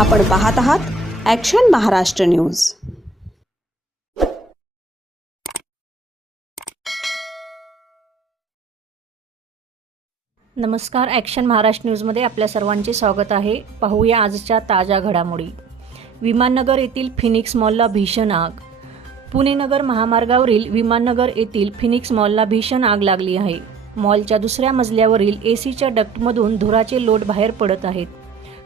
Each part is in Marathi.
आपण पाहत आहात ॲक्शन महाराष्ट्र न्यूज नमस्कार ॲक्शन महाराष्ट्र न्यूजमध्ये आपल्या सर्वांचे स्वागत आहे. पाहूया आजच्या ताज्या घडामोडी. विमाननगर येथील फिनिक्स मॉलला भीषण आग. पुणे नगर महामार्गावरील विमाननगर येथील फिनिक्स मॉलला भीषण आग लागली आहे. मॉलच्या दुसऱ्या मजल्यावरील एसीच्या डक्टमधून धुराचे लोट बाहेर पडत आहेत.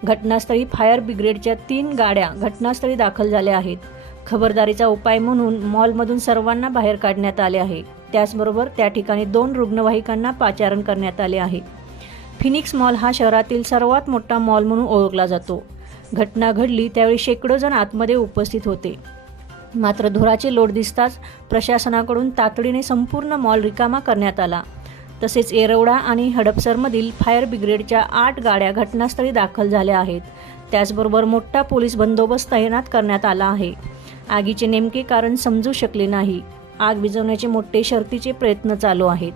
घटनास्थळी फायर ब्रिगेडच्या तीन गाड्या घटनास्थळी दाखल झाल्या आहेत. खबरदारीचा उपाय म्हणून मॉलमधून सर्वांना बाहेर काढण्यात आले आहे. त्याचबरोबर त्या ठिकाणी दोन रुग्णवाहिकांना पाचारण करण्यात आले आहे. फिनिक्स मॉल हा शहरातील सर्वात मोठा मॉल म्हणून ओळखला जातो. घटना घडली त्यावेळी शेकडो जण आतमध्ये उपस्थित होते. मात्र धुराचे लोट दिसताच प्रशासनाकडून तातडीने संपूर्ण मॉल रिकामा करण्यात आला. तसेच येरवडा आणि हडपसरमधील फायर ब्रिगेडच्या आठ गाड्या घटनास्थळी दाखल झाल्या आहेत. त्याचबरोबर मोठा पोलीस बंदोबस्त तैनात करण्यात आला आहे. आगीचे नेमके कारण समजू शकले नाही. आग विझवण्याचे मोठे शर्तीचे प्रयत्न चालू आहेत.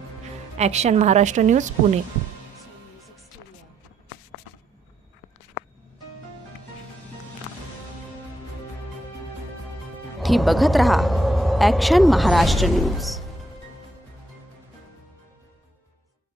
Action Maharashtra news Pune. ठी बघत रहा ॲक्शन महाराष्ट्र न्यूज.